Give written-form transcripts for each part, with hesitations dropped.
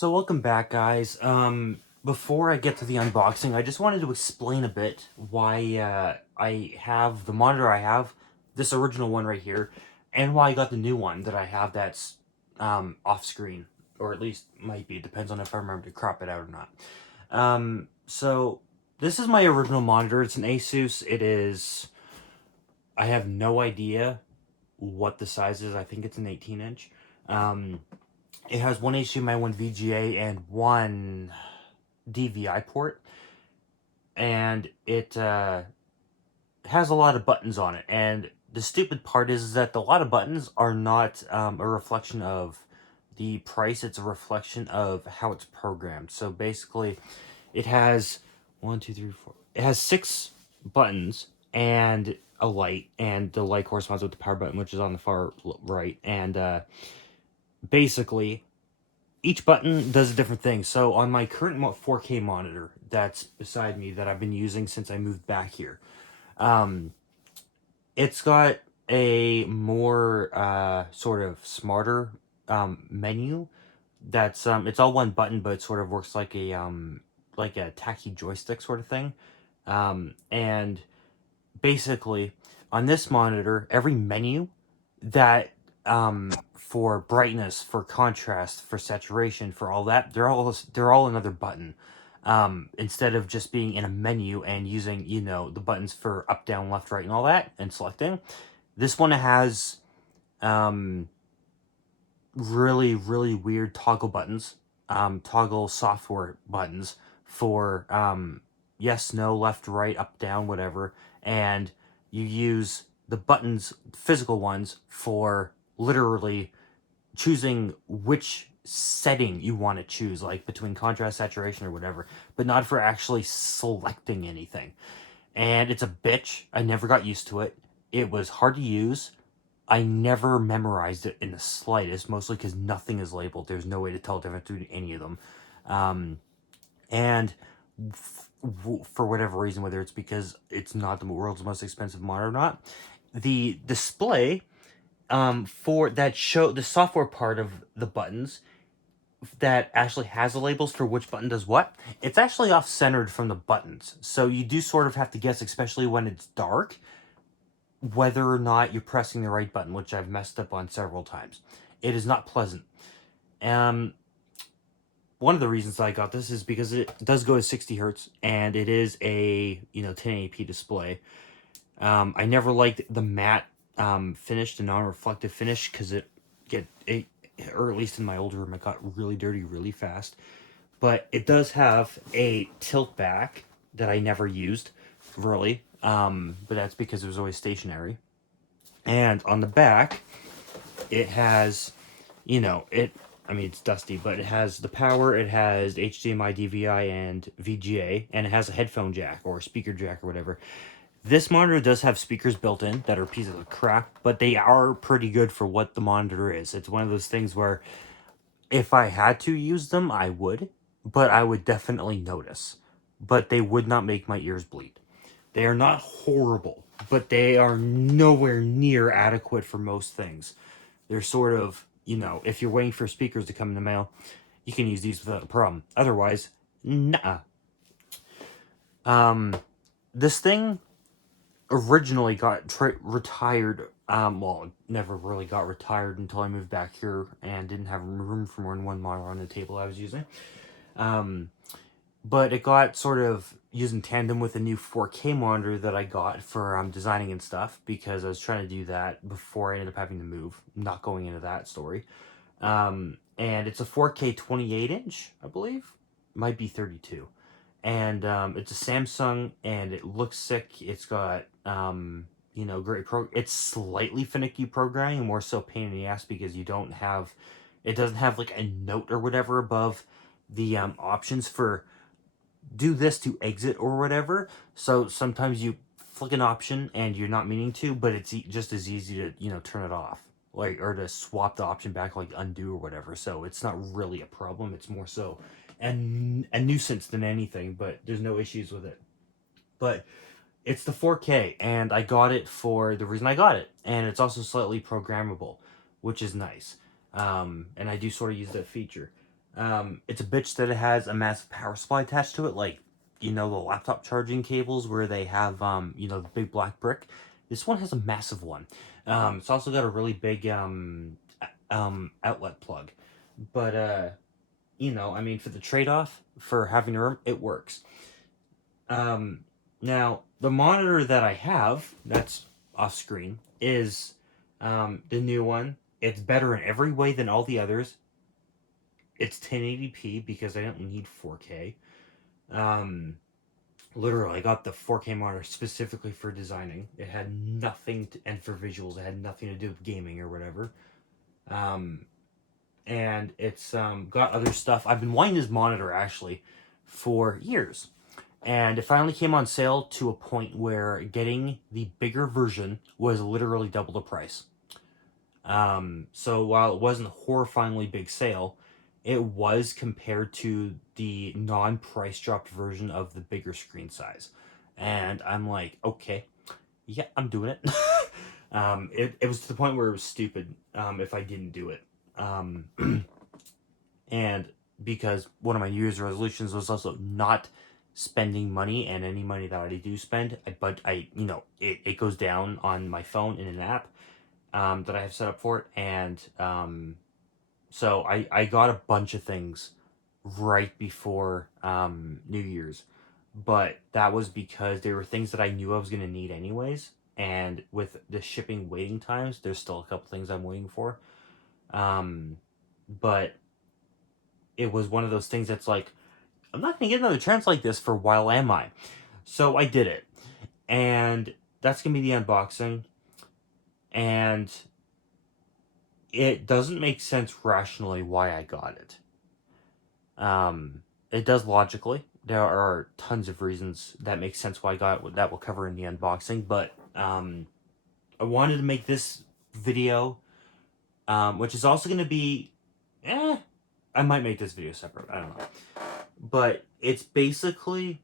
So welcome back, guys. Before I get to the unboxing, I just wanted to explain a bit why I have the monitor I have, this original one right here, and why I got the new one that I have that's off screen, or at least might be. It depends on if I remember to crop it out or not. So this is my original monitor. It's an ASUS. I have no idea what the size is. I think it's an 18-inch. It has one HDMI, one VGA, and one DVI port, and it has a lot of buttons on it. And the stupid part is that a lot of buttons are not a reflection of the price; it's a reflection of how it's programmed. So basically, it has one, two, three, four. It has 6 buttons and a light, and the light corresponds with the power button, which is on the far right. And basically, each button does a different thing. So on my current 4K monitor that's beside me that I've been using since I moved back here, it's got a more sort of smarter menu. That's it's all one button, but it sort of works like a tacky joystick sort of thing. And basically, on this monitor, every menu that for brightness, for contrast, for saturation, for all that, they're all another button. Instead of just being in a menu and using, the buttons for up, down, left, right, and all that, and selecting, this one has really, really weird toggle buttons, toggle software buttons for yes, no, left, right, up, down, whatever, and you use the buttons, physical ones, for literally choosing which setting you want to choose, like between contrast, saturation, or whatever, but not for actually selecting anything. And it's a bitch. I never got used to it. It was hard to use. I never memorized it in the slightest, mostly because nothing is labeled. There's no way to tell the difference between any of them. And for whatever reason, whether it's because it's not the world's most expensive monitor or not, the display for that show the software part of the buttons that actually has the labels for which button does what, it's actually off-centered from the buttons. So you do sort of have to guess, especially when it's dark, whether or not you're pressing the right button, which I've messed up on several times. It is not pleasant. One of the reasons I got this is because it does go to 60 hertz, and it is a 1080p display. I never liked the matte finish, the non-reflective finish, because or at least in my old room, it got really dirty really fast. But it does have a tilt back that I never used, really. But that's because it was always stationary. And on the back, it has, it's dusty, but it has the power, it has HDMI, DVI, and VGA, and it has a headphone jack or a speaker jack or whatever. This monitor does have speakers built in that are pieces of crap, but they are pretty good for what the monitor is. It's one of those things where if I had to use them, I would, but I would definitely notice. But they would not make my ears bleed. They are not horrible, but they are nowhere near adequate for most things. They're sort of, if you're waiting for speakers to come in the mail, you can use these without a problem. Otherwise, nah. This thing originally got retired. Well, it never really got retired until I moved back here and didn't have room for more than one monitor on the table I was using. But it got sort of used in tandem with a new 4K monitor that I got for designing and stuff, because I was trying to do that before I ended up having to move. I'm not going into that story. And it's a 4K 28-inch, I believe. Might be 32. And it's a Samsung, and it looks sick. It's got great it's slightly finicky programming, more so pain in the ass, because it doesn't have like a note or whatever above the options for do this to exit or whatever. So sometimes you flick an option and you're not meaning to, but it's just as easy to turn it off, like, or to swap the option back, like undo or whatever. So it's not really a problem. It's more so a nuisance than anything, but there's no issues with it. But it's the 4K, and I got it for the reason I got it, and it's also slightly programmable, which is nice. And I do sort of use that feature. It's a bitch that it has a massive power supply attached to it, like, you know, the laptop charging cables where they have, you know, the big black brick. This one has a massive one. It's also got a really big, outlet plug. But, you know, I mean, for the trade-off, for having a room, it works. Now, the monitor that I have, that's off screen, is, the new one. It's better in every way than all the others. It's 1080p because I don't need 4K. Literally, I got the 4K monitor specifically for designing. It had nothing to, and for visuals, it had nothing to do with gaming or whatever. And it's got other stuff. I've been wanting this monitor actually for years. And it finally came on sale to a point where getting the bigger version was literally double the price. So while it wasn't a horrifyingly big sale, it was compared to the non-price dropped version of the bigger screen size. And I'm like, okay, yeah, I'm doing it. It was to the point where it was stupid if I didn't do it. And because one of my New Year's resolutions was also not spending money, and any money that I do spend, you know, it goes down on my phone in an app that I have set up for it, and so I got a bunch of things right before New Year's, but that was because they were things that I knew I was going to need anyways, and with the shipping waiting times, there's still a couple things I'm waiting for, but it was one of those things that's like, I'm not going to get another chance like this for a while, am I? So I did it, and that's going to be the unboxing, and it doesn't make sense rationally why I got it. It does logically. There are tons of reasons that make sense why I got it, that we'll cover in the unboxing, but I wanted to make this video, which is also going to be, I might make this video separate, I don't know. But it's basically,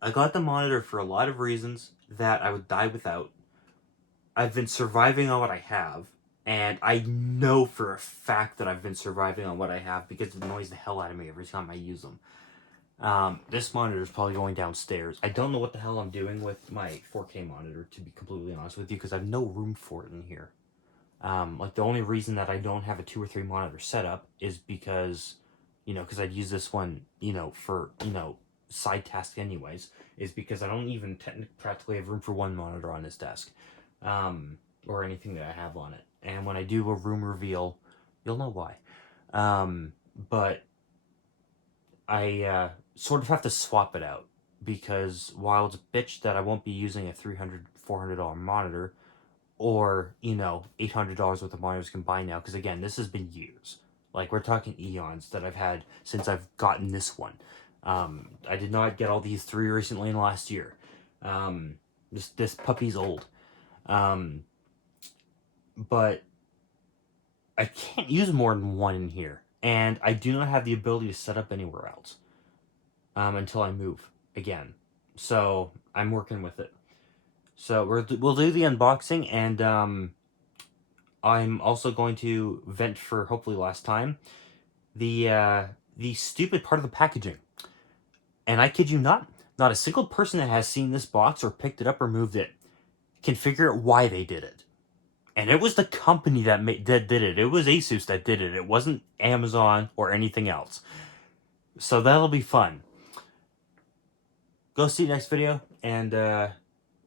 I got the monitor for a lot of reasons that I would die without. I've been surviving on what I have, and I know for a fact that I've been surviving on what I have because it annoys the hell out of me every time I use them. This monitor is probably going downstairs. I don't know what the hell I'm doing with my 4K monitor, to be completely honest with you, because I have no room for it in here. Like, the only reason that I don't have a 2 or 3 monitor setup is because, you know, because I'd use this one, you know, for, you know, side task anyways, is because I don't even practically have room for one monitor on this desk, or anything that I have on it. And when I do a room reveal, you'll know why. But I sort of have to swap it out, because while it's a bitch that I won't be using a $300, $400 monitor, or, you know, $800 worth of monitors combined now, because again, this has been years. Like, we're talking eons that I've had since I've gotten this one. I did not get all these 3 recently in the last year. This puppy's old. But I can't use more than one in here, and I do not have the ability to set up anywhere else until I move again. So I'm working with it. So we'll do the unboxing, and I'm also going to vent for, hopefully last time, the stupid part of the packaging. And I kid you not a single person that has seen this box or picked it up or moved it can figure out why they did it. And it was the company that did it. It was ASUS that did it. It wasn't Amazon or anything else. So that'll be fun. Go see the next video, and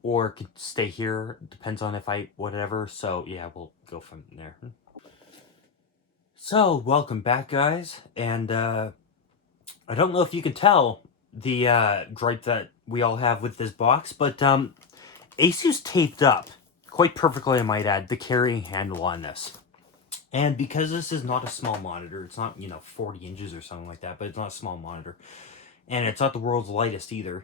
or could stay here. Depends on if I whatever. So yeah, we'll go from there. So welcome back, guys. And I don't know if you can tell the gripe that we all have with this box, but ASUS taped up quite perfectly, I might add, the carrying handle on this. And because this is not a small monitor, it's not, you know, 40 inches or something like that, but it's not a small monitor. And it's not the world's lightest either.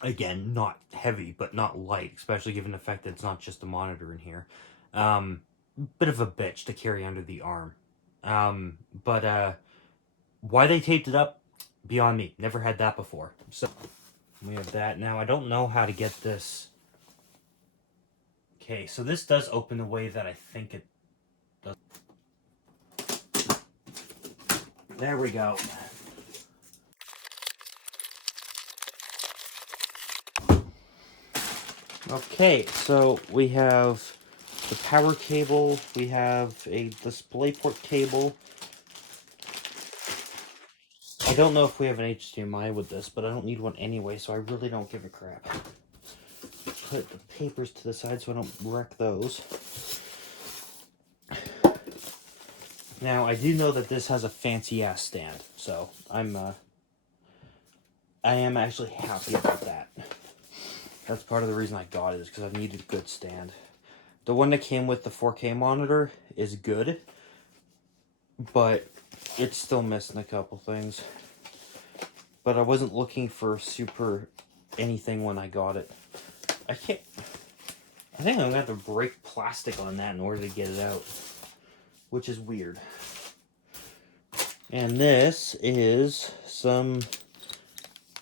Again, not heavy, but not light, especially given the fact that it's not just a monitor in here. Bit of a bitch to carry under the arm. But why they taped it up, beyond me. Never had that before. So, we have that. Now, I don't know how to get this. Okay, so this does open the way that I think it does. There we go. Okay, so we have the power cable, we have a DisplayPort cable. I don't know if we have an HDMI with this, but I don't need one anyway, so I really don't give a crap. Put the papers to the side so I don't wreck those. Now, I do know that this has a fancy-ass stand, so I am actually happy about that. That's part of the reason I got it, is because I needed a good stand. The one that came with the 4K monitor is good, but it's still missing a couple things. But I wasn't looking for super anything when I got it. I think I'm gonna have to break plastic on that in order to get it out, which is weird. And this is some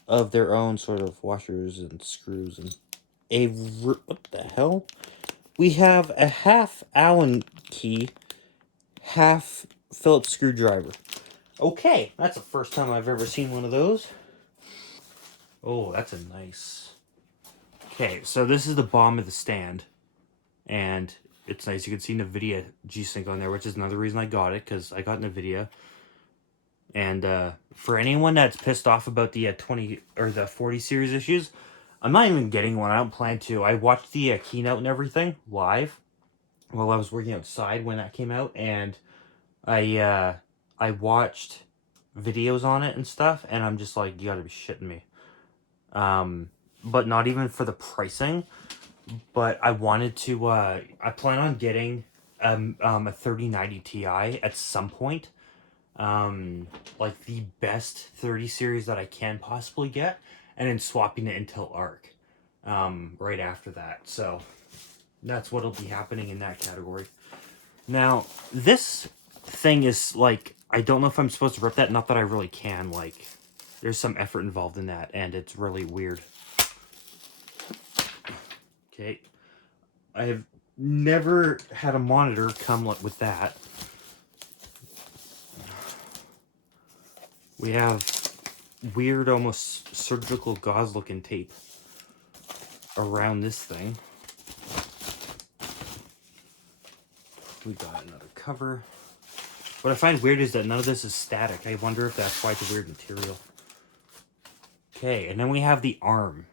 of their own sort of washers and screws and what the hell? We have a half Allen key, half Phillips screwdriver. Okay, that's the first time I've ever seen one of those. Oh, that's a nice. Okay, so this is the bottom of the stand, and it's nice. You can see NVIDIA G-Sync on there, which is another reason I got it, because I got NVIDIA. And for anyone that's pissed off about the 20 or the 40 series issues, I'm not even getting one. I don't plan to. I watched the keynote and everything live while I was working outside when that came out, and I watched videos on it and stuff, and I'm just like, you gotta be shitting me. But not even for the pricing. But I wanted to. I plan on getting a 3090 Ti at some point. Like the best 30 series that I can possibly get, and then swapping to Intel Arc right after that. So that's what'll be happening in that category. Now, this thing is like, I don't know if I'm supposed to rip that, not that I really can. Like, there's some effort involved in that, and it's really weird. Okay. I have never had a monitor come with that. We have weird, almost surgical gauze looking tape around this thing. We got another cover. What I find weird is that none of this is static. I wonder if that's why it's a weird material. Okay, and then we have the arm,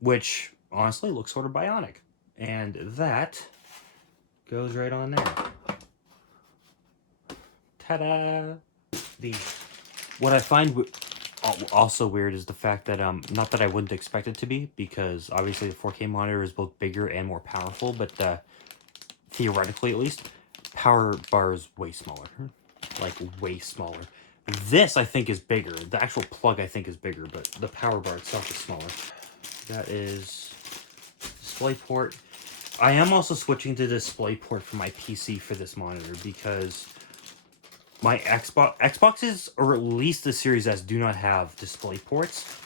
which honestly looks sort of bionic. And that goes right on there. Ta-da! What I find also weird is the fact that, not that I wouldn't expect it to be, because obviously the 4K monitor is both bigger and more powerful, but theoretically at least, power bar is way smaller. Like, way smaller. This, I think, is bigger. The actual plug, I think, is bigger, but the power bar itself is smaller. That is DisplayPort. I am also switching to DisplayPort for my PC for this monitor, because my Xboxes, or at least the Series S, do not have display ports,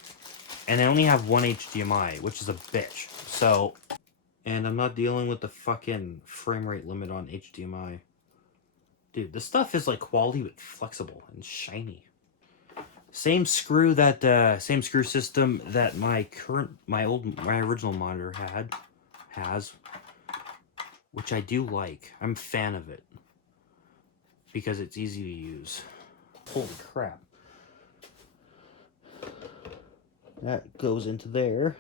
and I only have one HDMI, which is a bitch. So, and I'm not dealing with the fucking frame rate limit on HDMI. Dude, this stuff is like quality but flexible and shiny. Same screw system that my original monitor has, which I do like. I'm a fan of it because it's easy to use. Holy crap. That goes into there.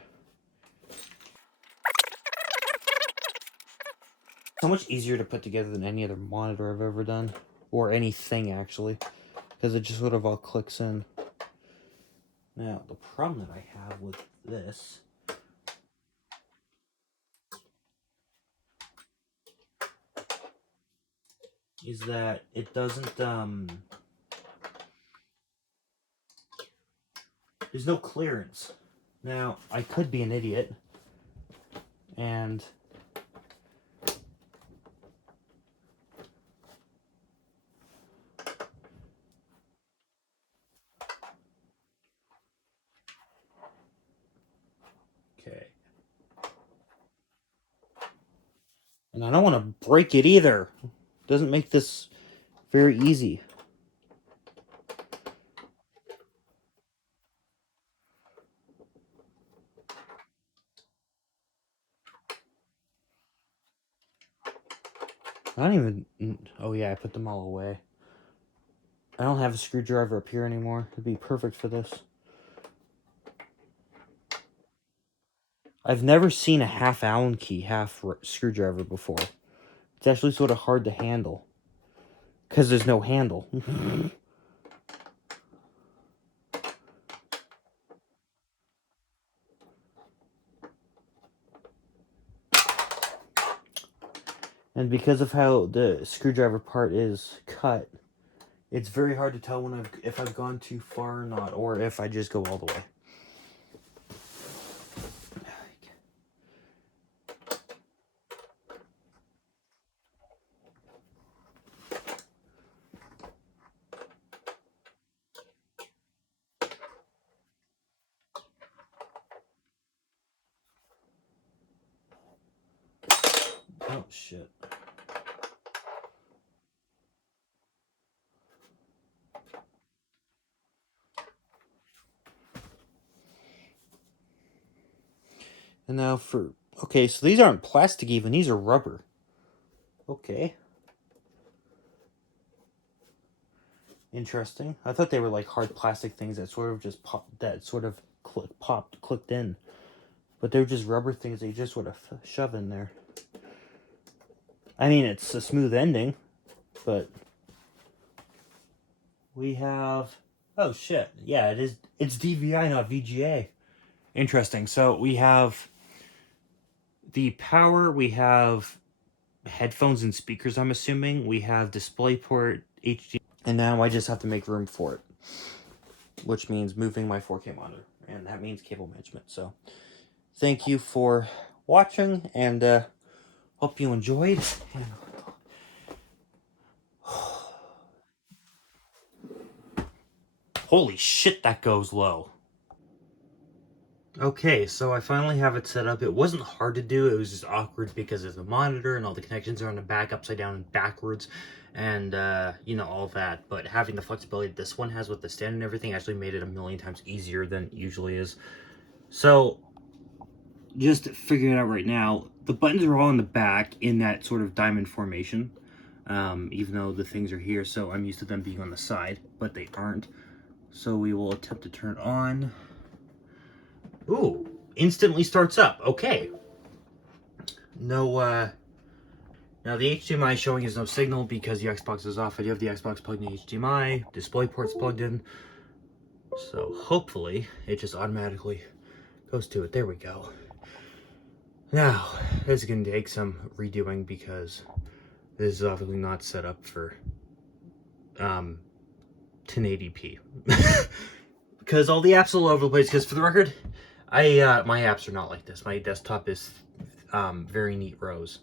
So much easier to put together than any other monitor I've ever done. Or anything, actually. Because it just sort of all clicks in. Now, the problem that I have with this is that it doesn't, there's no clearance. Now, I could be an idiot, and okay. And I don't want to break it either. Doesn't make this very easy. even... Oh yeah, I put them all away. I don't have a screwdriver up here anymore. It'd be perfect for this. I've never seen a half Allen key, half screwdriver before. It's actually sort of hard to handle. Because there's no handle. And because of how the screwdriver part is cut, it's very hard to tell when if I've gone too far or not, or if I just go all the way. Oh shit. And now for... Okay, so these aren't plastic even, these are rubber. Okay. Interesting. I thought they were like hard plastic things that sort of just clicked in. But they're just rubber things that you just sort of shove in there. I mean, it's a smooth ending, but... We have... Oh shit, yeah, it's DVI, not VGA. Interesting. So we have the power, we have headphones and speakers, I'm assuming. We have DisplayPort, HD, and now I just have to make room for it, which means moving my 4K monitor, and that means cable management. So thank you for watching, and hope you enjoyed. Holy shit, that goes low. Okay, so I finally have it set up. It wasn't hard to do, it was just awkward because there's a monitor and all the connections are on the back, upside down and backwards, and you know, all that. But having the flexibility this one has with the stand and everything actually made it a million times easier than it usually is. So, just figuring it out right now, the buttons are all on the back in that sort of diamond formation, even though the things are here, so I'm used to them being on the side, but they aren't. So we will attempt to turn on. Ooh, instantly starts up. Okay. No, now the HDMI showing is no signal because the Xbox is off. I do have the Xbox plugged in HDMI, DisplayPort's plugged in. So hopefully it just automatically goes to it. There we go. Now, this is going to take some redoing because this is obviously not set up for 1080p. Because all the apps are all over the place. Because for the record, my apps are not like this. My desktop is very neat rows.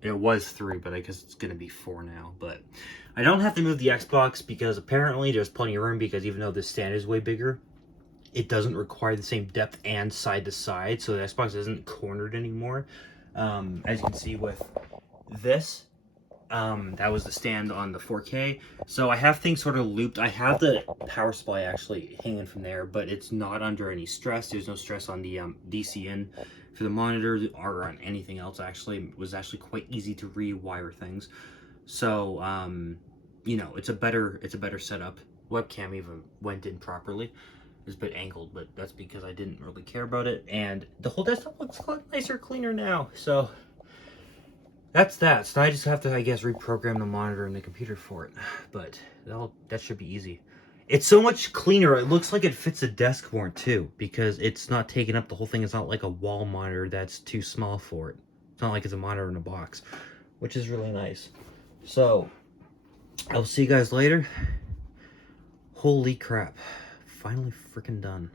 It was 3, but I guess it's going to be 4 now. But I don't have to move the Xbox because apparently there's plenty of room, because even though the stand is way bigger, it doesn't require the same depth and side to side, so the Xbox isn't cornered anymore. As you can see with this, that was the stand on the 4K. So I have things sort of looped. I have the power supply actually hanging from there, but it's not under any stress. There's no stress on the DC in for the monitor or on anything else. Actually, it was actually quite easy to rewire things. So you know, it's a better setup. Webcam even went in properly. It's a bit angled, but that's because I didn't really care about it. And the whole desktop looks quite nicer, cleaner now. So that's that. So I just have to, I guess, reprogram the monitor and the computer for it. But that should be easy. It's so much cleaner. It looks like it fits a desk more too, because it's not taking up the whole thing. It's not like a wall monitor that's too small for it. It's not like it's a monitor in a box, which is really nice. So I'll see you guys later. Holy crap. Finally freaking done.